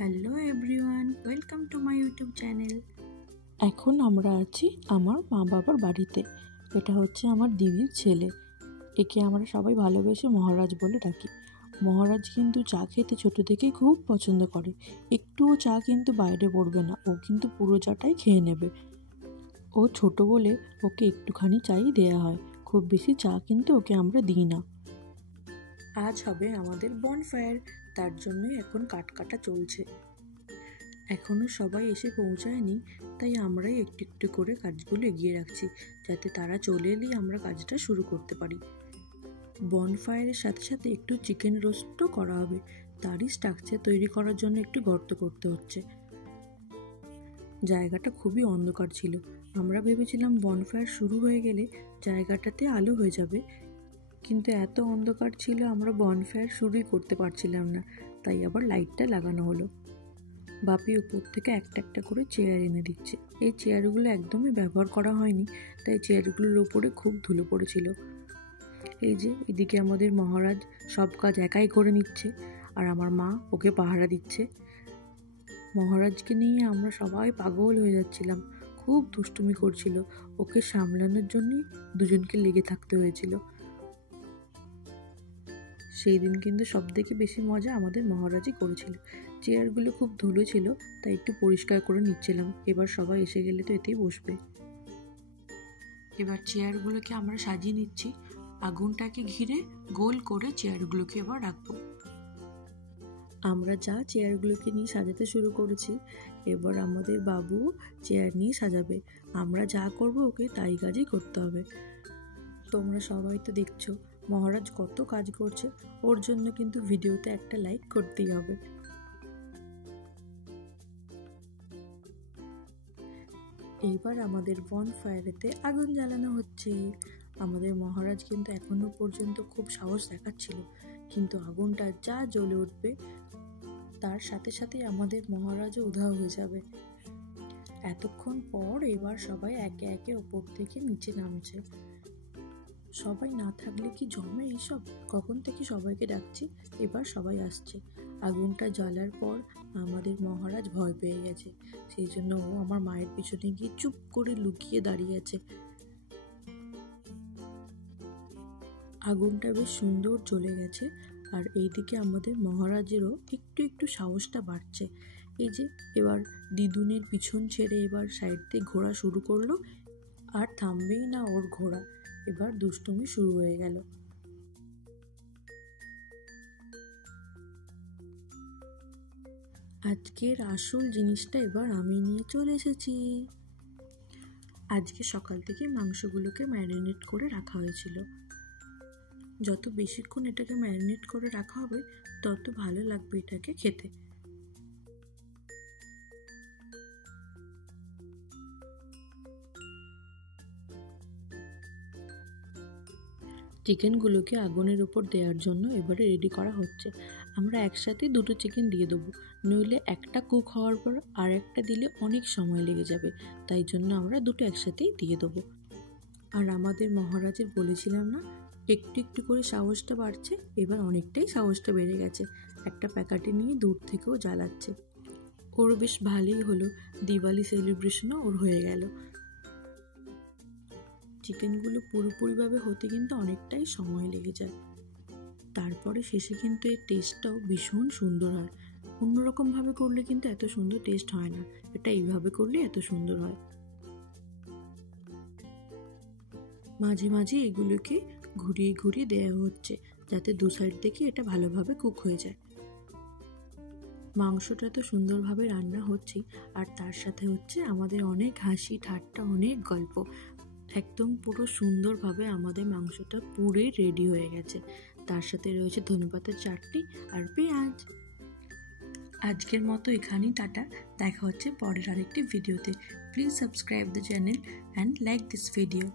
Hello everyone, welcome to my YouTube channel. এখন আমরা আছি আমার মা বাবার বাড়িতে। এটা হচ্ছে আমার দিদির ছেলে। একে আমরা সবাই ভালোবেসে মহারাজ বলে ডাকি। মহারাজ কিন্তু চা খেতে ছোটো থেকেই খুব পছন্দ করে। একটুও চা কিন্তু বাইরে পড়বে না, ও কিন্তু পুরো চাটাই খেয়ে নেবে। ও ছোট বলে ওকে একটুখানি চাই দেয়া হয়, খুব বেশি চা কিন্তু ওকে আমরা দিই না। আজ হবে আমাদের বনফায়ার, তার জন্যই এখন কাটা চলছে। এখনও সবাই এসে পৌঁছায়নি, তাই আমরাই একটু একটু করে কাজগুলো এগিয়ে রাখছি, যাতে তারা চলে এলেই আমরা কাজটা শুরু করতে পারি। বনফায়ারের সাথে সাথে একটু চিকেন রোস্টও করা হবে, তারই স্ট্রাকচার তৈরি করার জন্য একটু গর্ত করতে হচ্ছে। জায়গাটা খুবই অন্ধকার ছিল। আমরা ভেবেছিলাম বনফায়ার শুরু হয়ে গেলে জায়গাটাতে আলো হয়ে যাবে, কিন্তু এত অন্ধকার ছিল আমরা বনফায়ার শুরুই করতে পারছিলাম না, তাই আবার লাইটটা লাগানো হলো। বাপি উপর থেকে একটা একটা করে চেয়ার এনে দিচ্ছে। এই চেয়ারগুলো একদমই ব্যবহার করা হয়নি, তাই চেয়ারগুলোর ওপরে খুব ধুলো পড়েছিল। এই যে এদিকে আমাদের মহারাজ সব কাজ একাই করে নিচ্ছে, আর আমার মা ওকে পাহারা দিচ্ছে। মহারাজকে নিয়ে আমরা সবাই পাগল হয়ে যাচ্ছিলাম, খুব দুষ্টুমি করছিল। ওকে সামলানোর জন্যই দুজনকে লেগে থাকতে হয়েছিল। সেই দিন কিন্তু সবথেকে বেশি মজা আমাদের মহারাজই করেছিল। চেয়ারগুলো খুব ধুলো ছিল, তাই একটু পরিষ্কার করে নিচ্ছিলাম। এবার সবাই এসে গেলে তো এতেই বসবে। এবার চেয়ারগুলোকে আমরা সাজিয়ে নিচ্ছি। আগুনটাকে ঘিরে গোল করে চেয়ারগুলোকে এবার রাখবো। আমরা যা চেয়ারগুলোকে নিয়ে সাজাতে শুরু করেছি, এবার আমাদের বাবু চেয়ার নিয়ে সাজাবে। আমরা যা করব ওকে তাই কাজই করতে হবে। তোমরা সবাই তো দেখছো মহারাজ কত কাজ করছে, ওর জন্য কিন্তু ভিডিওতে একটা লাইক করতেই হবে। এইবার আমাদের বনফায়ারেতে আগুন জ্বালানো হচ্ছে। আমাদের মহারাজ কিন্তু এখনো পর্যন্ত খুব সাহস দেখাচ্ছিল, কিন্তু আগুনটা যা জ্বলে উঠবে তার সাথে সাথে আমাদের মহারাজও উধাও হয়ে যাবে। এতক্ষণ পর এবার সবাই একে একে ওপর থেকে নিচে নামছে। সবাই না থাকলে কি জমে এইসব? কখন থেকে সবাইকে ডাকছি, এবার সবাই আসছে। আগুনটা জ্বালার পর আমাদের মহারাজ ভয় পেয়ে গেছে, সেই জন্য ও আমার মায়ের পিছনে গিয়ে চুপ করে লুকিয়ে দাঁড়িয়ে আছে। আগুনটা বেশ সুন্দর জ্বলে গেছে, আর এইদিকে আমাদের মহারাজেরও একটু একটু সাহসটা বাড়ছে। এই যে এবার দিদুনের পিছন ছেড়ে এবার সাইড দিয়ে ঘোরা শুরু করলো, আর থামবেই না ওর ঘোড়া। এবার দুষ্টুমি শুরু হয়ে গেল। আজকের আসল জিনিসটা এবার আমি নিয়ে চলে এসেছি। আজকে সকাল থেকে মাংসগুলোকে ম্যারিনেট করে রাখা হয়েছিল। যত বেশিক্ষণ এটাকে ম্যারিনেট করে রাখা হবে, তত ভালো লাগবে এটাকে খেতে। চিকেনগুলোকে আগুনের উপর দেওয়ার জন্য এবারে রেডি করা হচ্ছে। আমরা একসাথে দুটো চিকেন দিয়ে দেবো, নইলে একটা কুক হওয়ার পর আর একটা দিলে অনেক সময় লেগে যাবে, তাই জন্য আমরা দুটো একসাথেই দিয়ে দেবো। আর আমাদের মহারাজের বলেছিলাম না, একটু একটু করে সাহসটা বাড়ছে, এবার অনেকটাই সাহসটা বেড়ে গেছে। একটা প্যাকেটে নিয়ে দূর থেকেও জ্বালাচ্ছে। ওর বেশ ভালোই হলো, দিওয়ালি সেলিব্রেশনও ওর হয়ে গেল। চিকেনগুলো পুরোপুরিভাবে হতে কিন্তু অনেকটাই সময় লেগে যায়, তারপরে শেষে কিন্তু এর টেস্টটাও ভীষণ সুন্দর হয়। অন্যরকমভাবে করলে কিন্তু এত সুন্দর টেস্ট হয় না, এটা এইভাবে করলে এত সুন্দর হয়। মাঝে মাঝে এগুলোকে ঘুরিয়ে ঘুরিয়ে দেওয়া হচ্ছে, যাতে দু সাইড থেকে এটা ভালোভাবে কুক হয়ে যায়। মাংসটা তো সুন্দরভাবে রান্না হচ্ছে, আর তার সাথে হচ্ছে আমাদের অনেক হাসি ঠাট্টা, অনেক গল্প। একদম পুরো সুন্দরভাবে আমাদের মাংসটা পুরো রেডি হয়ে গেছে। তার সাথে রয়েছে ধনেপাতার চাটনি আর পেঁয়াজ। আজকের মতো এখানেই টাটা, দেখা হচ্ছে পরের আরেকটি ভিডিওতে। Please subscribe the channel and like this video.